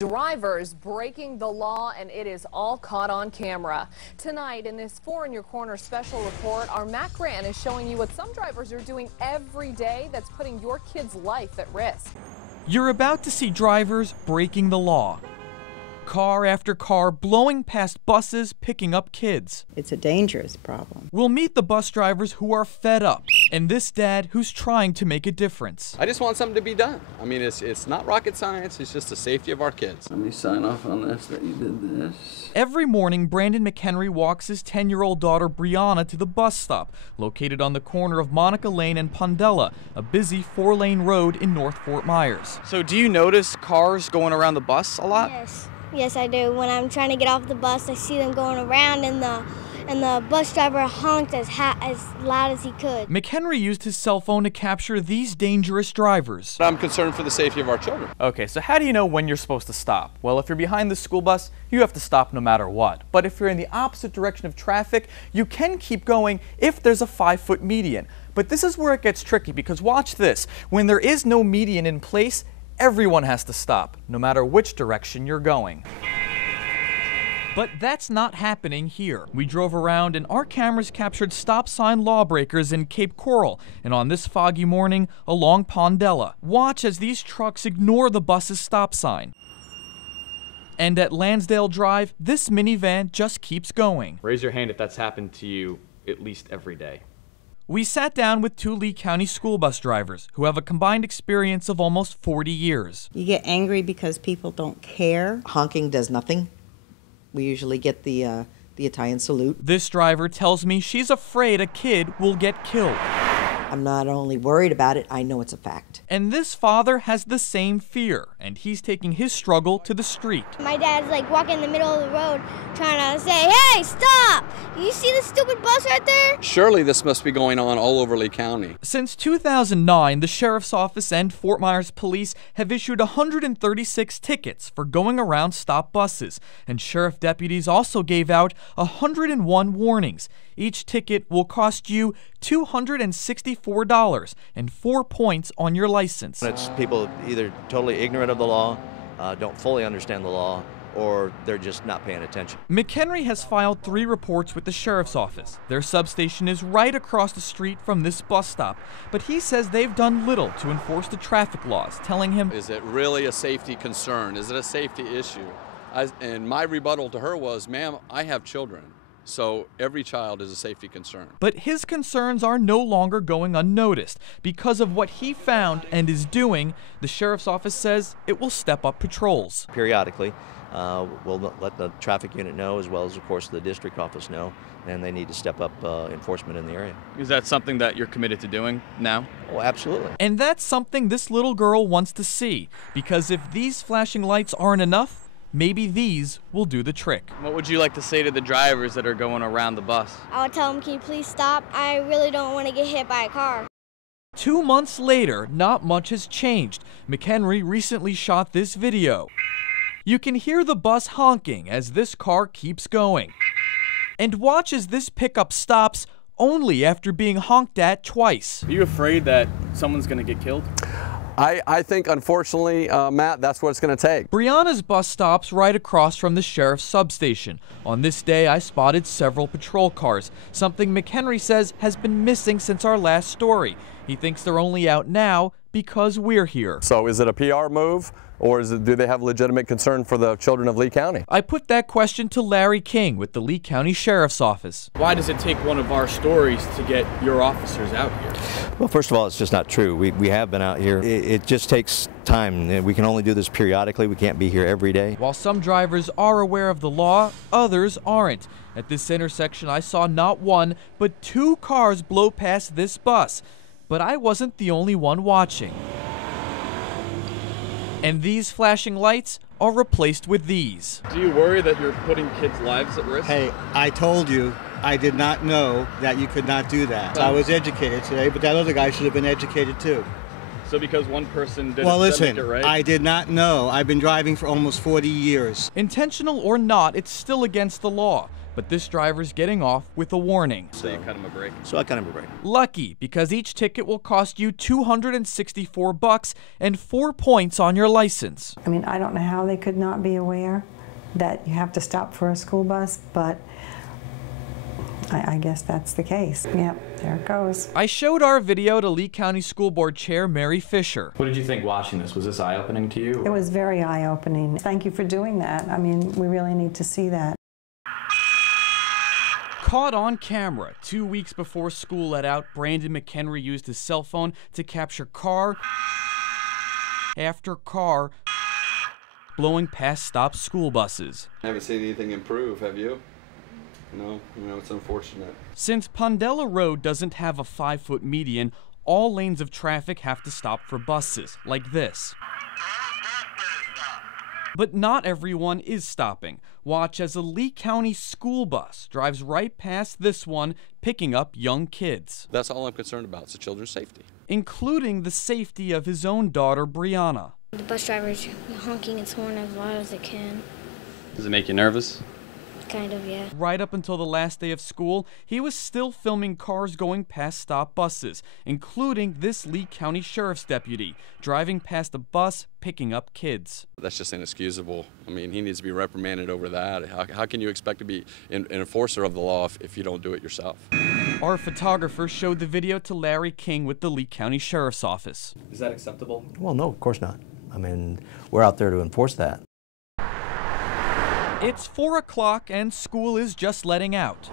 Drivers breaking the law, and it is all caught on camera. Tonight, in this 4 in Your Corner special report, our Matt Grant is showing you what some drivers are doing every day that's putting your kid's life at risk. You're about to see drivers breaking the law. Car after car blowing past buses picking up kids. It's a dangerous problem. We'll meet the bus drivers who are fed up and this dad who's trying to make a difference. I just want something to be done. I mean, it's not rocket science, it's just the safety of our kids. Let me sign off on this that you did this. Every morning, Brandon McHenry walks his 10-year-old daughter Brianna to the bus stop, located on the corner of Monica Lane and Pondella, a busy 4-lane road in North Fort Myers. So do you notice cars going around the bus a lot? Yes, I do. When I'm trying to get off the bus, I see them going around, and the bus driver honked as loud as he could. McHenry used his cell phone to capture these dangerous drivers. I'm concerned for the safety of our children. Okay, so how do you know when you're supposed to stop? Well, if you're behind the school bus, you have to stop no matter what. But if you're in the opposite direction of traffic, you can keep going if there's a 5-foot median. But this is where it gets tricky, because watch this. When there is no median in place, everyone has to stop, no matter which direction you're going. But that's not happening here. We drove around and our cameras captured stop sign lawbreakers in Cape Coral and on this foggy morning along Pondella. Watch as these trucks ignore the bus's stop sign. And at Lansdale Drive, this minivan just keeps going. Raise your hand if that's happened to you at least every day. We sat down with 2 Lee County school bus drivers who have a combined experience of almost 40 years. You get angry because people don't care. Honking does nothing. We usually get the Italian salute. This driver tells me she's afraid a kid will get killed. I'm not only worried about it, I know it's a fact. And this father has the same fear, and he's taking his struggle to the street. My dad's like walking in the middle of the road trying to say, "Hey, stop! You see the stupid bus right there?" Surely this must be going on all over Lee County. Since 2009, the Sheriff's Office and Fort Myers Police have issued 136 tickets for going around stop buses, and sheriff deputies also gave out 101 warnings. Each ticket will cost you $264 and 4 points on your license. It's people either totally ignorant of the law, don't fully understand the law, or they're just not paying attention. McHenry has filed 3 reports with the Sheriff's Office. Their substation is right across the street from this bus stop, but he says they've done little to enforce the traffic laws, telling him, Is it really a safety concern? Is it a safety issue? And my rebuttal to her was, ma'am, I have children. So every child is a safety concern. But his concerns are no longer going unnoticed. Because of what he found and is doing, the Sheriff's Office says it will step up patrols. Periodically, we'll let the traffic unit know, as well as, of course, the district office know, and they need to step up enforcement in the area. Is that something that you're committed to doing now? Oh, absolutely. And that's something this little girl wants to see. Because if these flashing lights aren't enough, maybe these will do the trick. What would you like to say to the drivers that are going around the bus? I would tell them, "Can you please stop? I really don't want to get hit by a car." 2 months later, not much has changed. McHenry recently shot this video. You can hear the bus honking as this car keeps going. And watch as this pickup stops only after being honked at twice. Are you afraid that someone's going to get killed? I think, unfortunately, Matt, that's what it's going to take. Brianna's bus stops right across from the sheriff's substation. On this day, I spotted several patrol cars, something McHenry says has been missing since our last story. He thinks they're only out now because we're here. So is it a PR move, or do they have legitimate concern for the children of Lee County? I put that question to Larry King with the Lee County Sheriff's Office. Why does it take one of our stories to get your officers out here? Well, first of all, it's just not true. We have been out here. It just takes time. We can only do this periodically. We can't be here every day. While some drivers are aware of the law, others aren't. At this intersection, I saw not 1, but 2 cars blow past this bus. But I wasn't the only one watching. And these flashing lights are replaced with these. Do you worry that you're putting kids' lives at risk? Hey, I told you, I did not know that you could not do that. I was educated today, but that other guy should have been educated too. So because one person didn't, well, listen, make it right? I did not know. I've been driving for almost 40 years. Intentional or not, it's still against the law. but this driver's getting off with a warning. So you cut him a break? So I cut him a break. Lucky, because each ticket will cost you $264 and 4 points on your license. I mean, I don't know how they could not be aware that you have to stop for a school bus, but I guess that's the case. Yep, there it goes. I showed our video to Lee County School Board Chair Mary Fisher. What did you think watching this? Was this eye-opening to you? It was very eye-opening. Thank you for doing that. I mean, we really need to see that. Caught on camera 2 weeks before school let out, Brandon McHenry used his cell phone to capture car after car blowing past stopped school buses. I haven't seen anything improve, have you? No, it's unfortunate. Since Pondella Road doesn't have a 5-foot median, all lanes of traffic have to stop for buses, like this. But not everyone is stopping. Watch as a Lee County school bus drives right past this one, picking up young kids. That's all I'm concerned about, it's the children's safety. Including the safety of his own daughter, Brianna. The bus driver's honking its horn as loud as it can. Does it make you nervous? Kind of, yeah. Right up until the last day of school, he was still filming cars going past stop buses, including this Lee County Sheriff's deputy, driving past a bus picking up kids. That's just inexcusable. I mean, he needs to be reprimanded over that. How can you expect to be an enforcer of the law if you don't do it yourself? Our photographer showed the video to Larry King with the Lee County Sheriff's Office. Is that acceptable? Well, no, of course not. I mean, we're out there to enforce that. It's 4 o'clock and school is just letting out.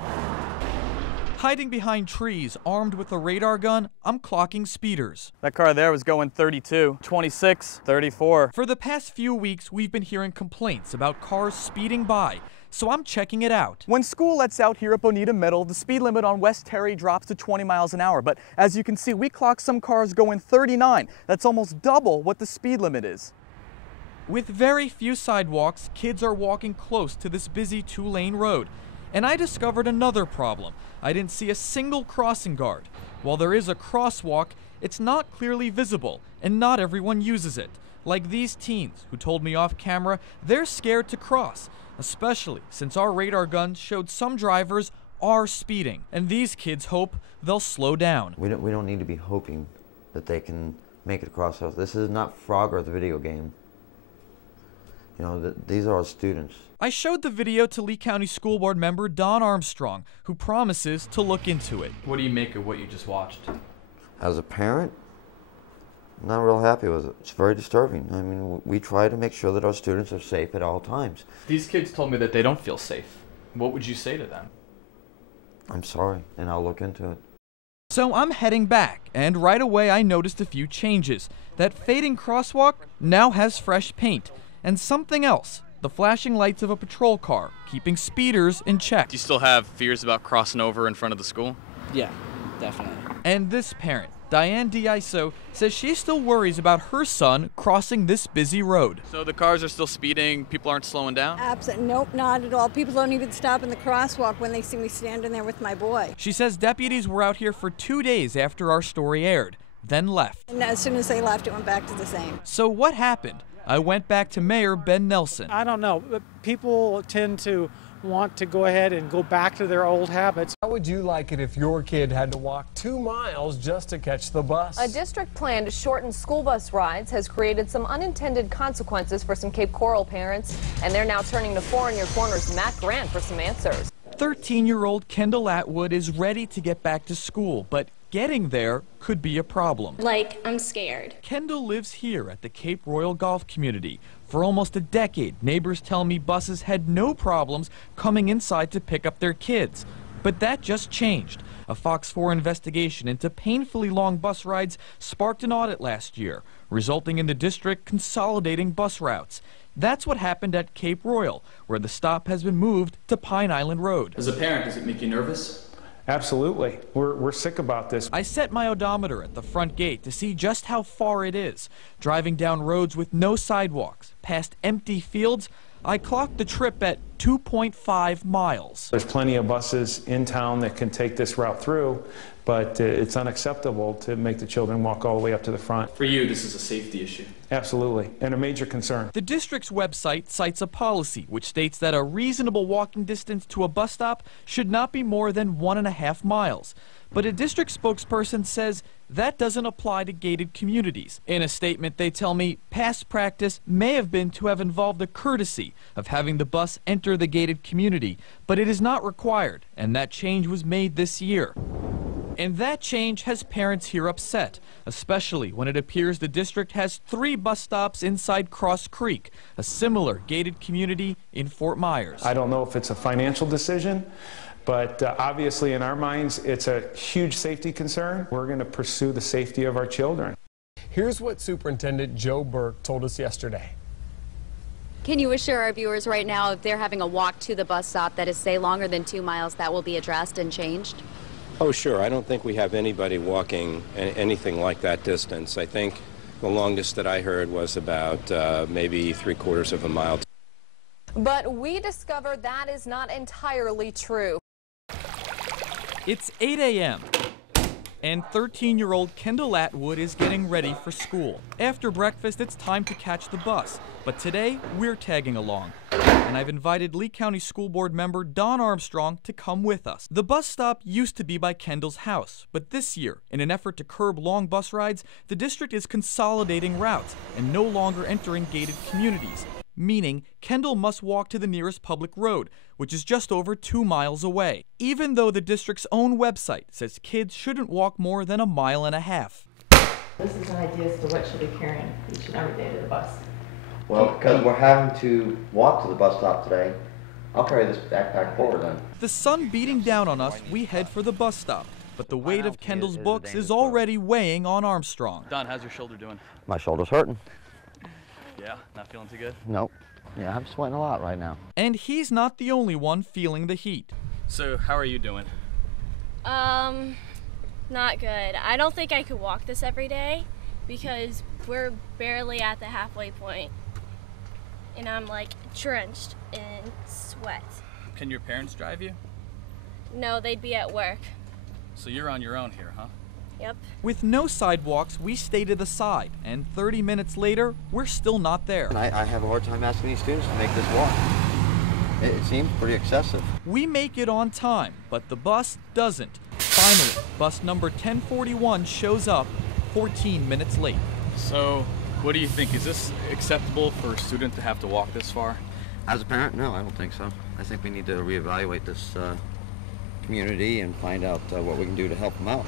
Hiding behind trees, armed with a radar gun, I'm clocking speeders. That car there was going 32, 26, 34. For the past few weeks, we've been hearing complaints about cars speeding by, so I'm checking it out. When school lets out here at Bonita Middle, the speed limit on West Terry drops to 20 miles an hour. But as you can see, we clock some cars going 39. That's almost double what the speed limit is. With very few sidewalks, kids are walking close to this busy 2-lane road. And I discovered another problem. I didn't see a single crossing guard. While there is a crosswalk, it's not clearly visible, and not everyone uses it. Like these teens who told me off camera they're scared to cross, especially since our radar guns showed some drivers are speeding, and these kids hope they'll slow down. We don't need to be hoping that they can make it across us. This is not Frogger, the video game. You know, these are our students. I showed the video to Lee County School Board member Don Armstrong, who promises to look into it. What do you make of what you just watched? As a parent, I'm not real happy with it. It's very disturbing. I mean, we try to make sure that our students are safe at all times. These kids told me that they don't feel safe. What would you say to them? I'm sorry, and I'll look into it. So I'm heading back, and right away I noticed a few changes. That fading crosswalk now has fresh paint. And something else, the flashing lights of a patrol car, keeping speeders in check. Do you still have fears about crossing over in front of the school? Yeah, definitely. And this parent, Diane Diiso, says she still worries about her son crossing this busy road. So the cars are still speeding, people aren't slowing down? Absolutely, nope, not at all. People don't even stop in the crosswalk when they see me standing there with my boy. She says deputies were out here for 2 days after our story aired, then left. And as soon as they left, it went back to the same. So what happened? I went back to Mayor Ben Nelson. I don't know. People tend to want to go ahead and go back to their old habits. How would you like it if your kid had to walk 2 miles just to catch the bus? A district plan to shorten school bus rides has created some unintended consequences for some Cape Coral parents, and they're now turning to 4 in Your Corner's Matt Grant for some answers. 13-year-old Kendall Atwood is ready to get back to school, but getting there could be a problem. Like, I'm scared. Kendall lives here at the Cape Royal Golf Community. For almost a decade, neighbors tell me buses had no problems coming inside to pick up their kids. But that just changed. A Fox 4 investigation into painfully long bus rides sparked an audit last year, resulting in the district consolidating bus routes. That's what happened at Cape Royal, where the stop has been moved to Pine Island Road. As a parent, does it make you nervous? Absolutely. We're sick about this. I set my odometer at the front gate to see just how far it is. Driving down roads with no sidewalks, past empty fields, I clocked the trip at 2.5 miles. There's plenty of buses in town that can take this route through, but it's unacceptable to make the children walk all the way up to the front. For you, this is a safety issue. Absolutely, and a major concern. The district's website cites a policy which states that a reasonable walking distance to a bus stop should not be more than 1.5 miles. But a district spokesperson says that doesn't apply to gated communities. In a statement, they tell me past practice may have been to have involved the courtesy of having the bus enter the gated community, but it is not required, and that change was made this year. And that change has parents here upset, especially when it appears the district has 3 bus stops inside Cross Creek, a similar gated community in Fort Myers. I don't know if it's a financial decision, but obviously in our minds it's a huge safety concern. We're going to pursue the safety of our children. Here's what Superintendent Joe Burke told us yesterday. Can you assure our viewers right now if they're having a walk to the bus stop that is, say, longer than 2 miles, that will be addressed and changed? Oh, sure. I don't think we have anybody walking anything like that distance. I think the longest that I heard was about maybe 3/4 of a mile. But we discovered that is not entirely true. It's 8 a.m. and 13-year-old Kendall Atwood is getting ready for school. After breakfast, it's time to catch the bus. But today, we're tagging along. And I've invited Lee County School Board member Don Armstrong to come with us. The bus stop used to be by Kendall's house, but this year, in an effort to curb long bus rides, the district is consolidating routes and no longer entering gated communities, meaning Kendall must walk to the nearest public road, which is just over 2 miles away, even though the district's own website says kids shouldn't walk more than 1.5 miles. This is an idea as to what should be carrying each and every day to the bus. Well, because we're having to walk to the bus stop today, I'll carry this backpack forward then. The sun beating down on us, we head for the bus stop, but the weight of Kendall's books is already weighing on Armstrong. Don, how's your shoulder doing? My shoulder's hurting. Yeah, not feeling too good? Nope. Yeah, I'm sweating a lot right now. And he's not the only one feeling the heat. So, how are you doing? Not good. I don't think I could walk this every day because we're barely at the halfway point. And I'm like drenched in sweat. Can your parents drive you? No, they'd be at work. So you're on your own here, huh? Yep. With no sidewalks, we stay to the side, and 30 minutes later, we're still not there. I have a hard time asking these students to make this walk. It seems pretty excessive. We make it on time, but the bus doesn't. Finally, bus number 1041 shows up 14 minutes late. So, what do you think? Is this acceptable for a student to have to walk this far? As a parent, no, I don't think so. I think we need to reevaluate this community and find out what we can do to help them out.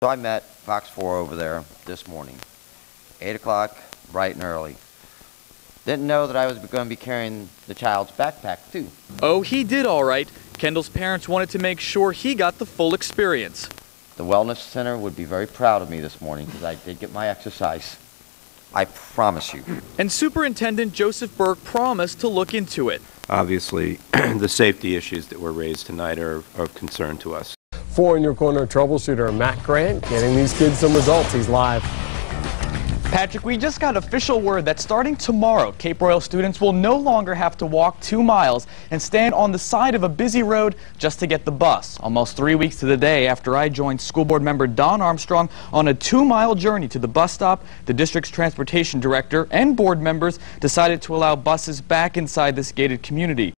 So I met Fox 4 over there this morning, 8 o'clock, bright and early. Didn't know that I was going to be carrying the child's backpack too. Oh, he did all right. Kendall's parents wanted to make sure he got the full experience. The Wellness Center would be very proud of me this morning because I did get my exercise. I promise you. And Superintendent Joseph Burke promised to look into it. Obviously, the safety issues that were raised tonight are of concern to us. 4 in Your Corner troubleshooter Matt Grant getting these kids some results. He's live. Patrick, we just got official word that starting tomorrow, Cape Royal students will no longer have to walk 2 miles and stand on the side of a busy road just to get the bus. Almost 3 weeks to the day after I joined school board member Don Armstrong on a 2-mile journey to the bus stop, the district's transportation director and board members decided to allow buses back inside this gated community.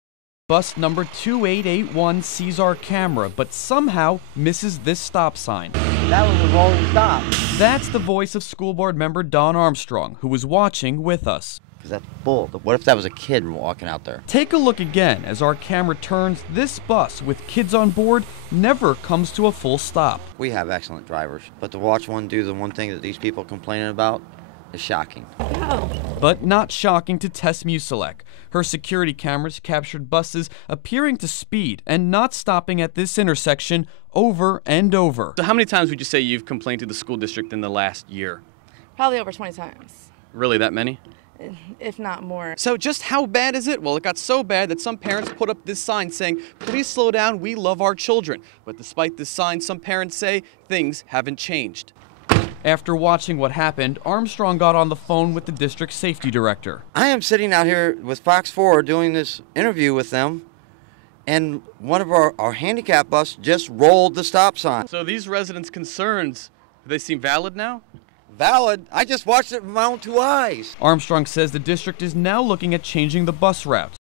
Bus number 2881 sees our camera, but somehow misses this stop sign. That was a rolling stop. That's the voice of school board member Don Armstrong, who was watching with us. Because that's bull. What if that was a kid walking out there? Take a look again as our camera turns. This bus with kids on board never comes to a full stop. We have excellent drivers, but to watch one do the one thing that these people complaining about is shocking. But not shocking to Tess Musilek. Her security cameras captured buses appearing to speed and not stopping at this intersection over and over. So how many times would you say you've complained to the school district in the last year? Probably over 20 times. Really, that many? If not more. So just how bad is it? Well, it got so bad that some parents put up this sign saying, "Please slow down, we love our children." But despite this sign, some parents say things haven't changed. After watching what happened, Armstrong got on the phone with the district safety director. I am sitting out here with Fox 4 doing this interview with them, and one of our handicap bus just rolled the stop sign. So these residents' concerns, do they seem valid now? Valid? I just watched it with my own 2 eyes. Armstrong says the district is now looking at changing the bus route